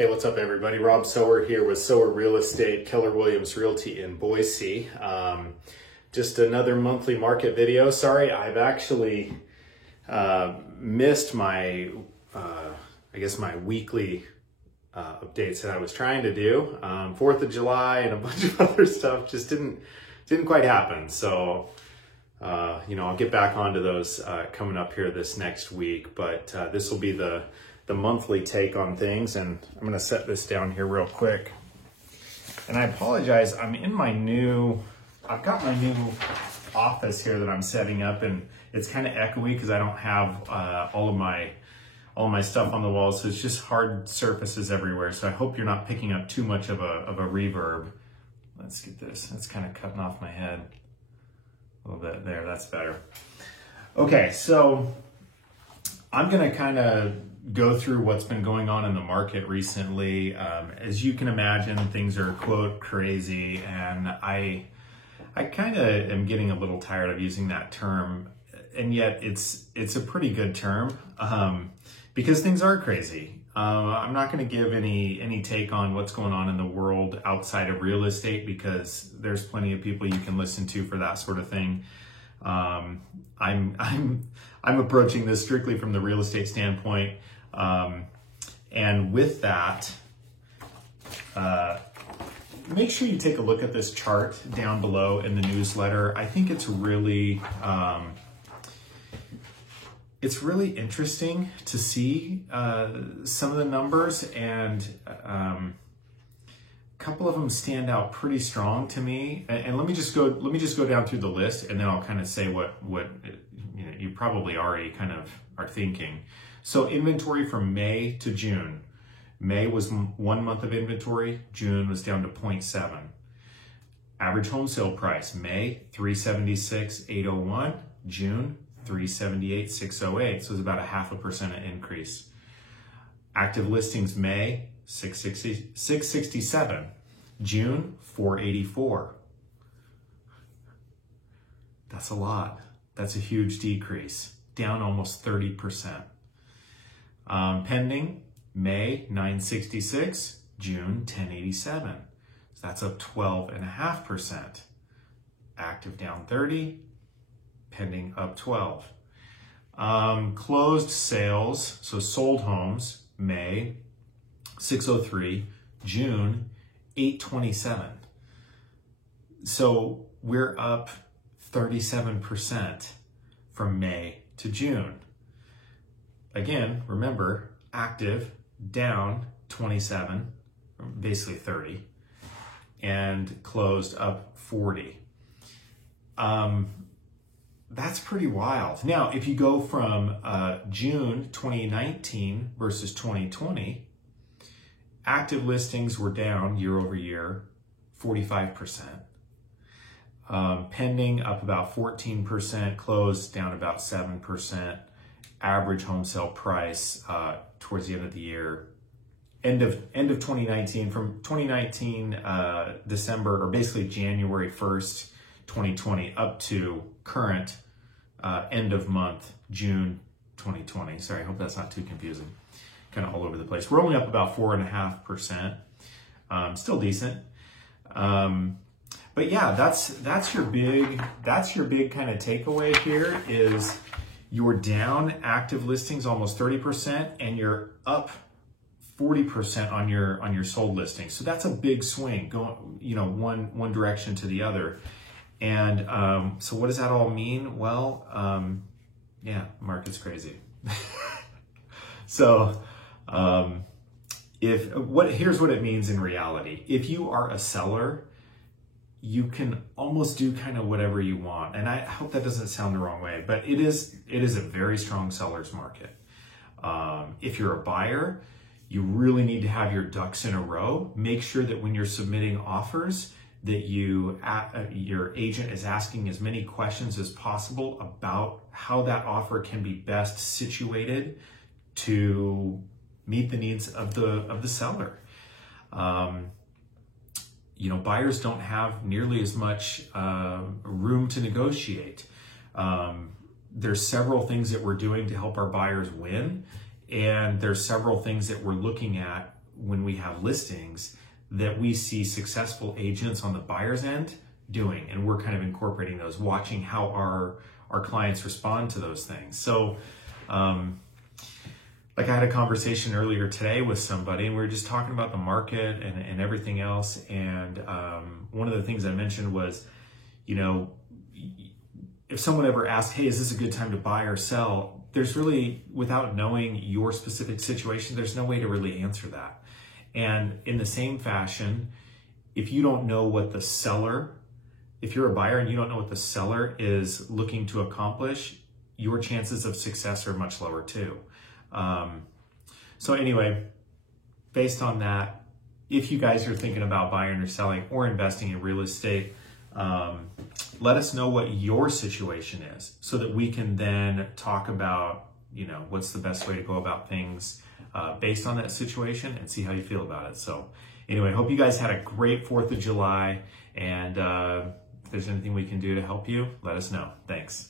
Hey, what's up everybody? Rob Sower here with Sower Real Estate, Keller Williams Realty in Boise. Just another monthly market video. Sorry, I've actually missed my, my weekly updates that I was trying to do. 4th of July and a bunch of other stuff just didn't quite happen. So, I'll get back onto those coming up here this next week, but this will be the monthly take on things, and I'm going to set this down here real quick. And I apologize, I've got my new office here that I'm setting up, and it's kind of echoey because I don't have all of my stuff on the walls, so it's just hard surfaces everywhere. So I hope you're not picking up too much of a reverb. Let's get this. That's kind of cutting off my head a little bit there. That's better. Okay, so I'm going to kind of go through what's been going on in the market recently. As you can imagine, things are, quote, crazy, and I kind of am getting a little tired of using that term, and yet it's a pretty good term because things are crazy. I'm not going to give any take on what's going on in the world outside of real estate because there's plenty of people you can listen to for that sort of thing. I'm approaching this strictly from the real estate standpoint. And with that, make sure you take a look at this chart down below in the newsletter. I think it's really interesting to see some of the numbers, and a couple of them stand out pretty strong to me. And let me just go down through the list, and then I'll kind of say what you probably already kind of are thinking. So inventory from May to June. May was 1 month of inventory. June was down to 0.7. Average home sale price, May 376,801. June 378,608. So it's about a 0.5% increase. Active listings, May 667. June 484. That's a lot. That's a huge decrease, down almost 30%. Pending, May 966, June 1087. So that's up 12.5%. Active down 30, pending up 12. Closed sales, so sold homes, May 603, June 827. So we're up 37% from May to June. Again, remember, active down 27, basically 30, and closed up 40. That's pretty wild. Now, if you go from June 2019 versus 2020, active listings were down year over year, 45%. Pending up about 14%, closed down about 7%. Average home sale price towards the end of the year, end of 2019, from 2019 December, or basically January 1st, 2020, up to current end of month, June 2020. Sorry, I hope that's not too confusing. Kind of all over the place. We're only up about 4.5%. Still decent. But yeah, that's your big kind of takeaway here is you're down active listings almost 30%, and you're up 40% on your sold listings. So that's a big swing going, one direction to the other. And so what does that all mean? Well, market's crazy. So here's what it means in reality. If you are a seller, you can almost do kind of whatever you want. And I hope that doesn't sound the wrong way, but it is a very strong seller's market. If you're a buyer, you really need to have your ducks in a row. Make sure that when you're submitting offers, that your agent is asking as many questions as possible about how that offer can be best situated to meet the needs of the seller. Buyers don't have nearly as much room to negotiate. There's several things that we're doing to help our buyers win, and there's several things that we're looking at when we have listings that we see successful agents on the buyer's end doing, and we're kind of incorporating those, watching how our clients respond to those things. So like I had a conversation earlier today with somebody, and we were just talking about the market and everything else. And one of the things I mentioned was, you know, if someone ever asked, hey, is this a good time to buy or sell? There's really, without knowing your specific situation, there's no way to really answer that. And in the same fashion, if you don't know what the seller, if you're a buyer and you don't know what the seller is looking to accomplish, your chances of success are much lower too. So anyway, based on that, if you guys are thinking about buying or selling or investing in real estate, let us know what your situation is so that we can then talk about, you know, what's the best way to go about things based on that situation and see how you feel about it. So anyway, hope you guys had a great 4th of July, and if there's anything we can do to help you, let us know. Thanks.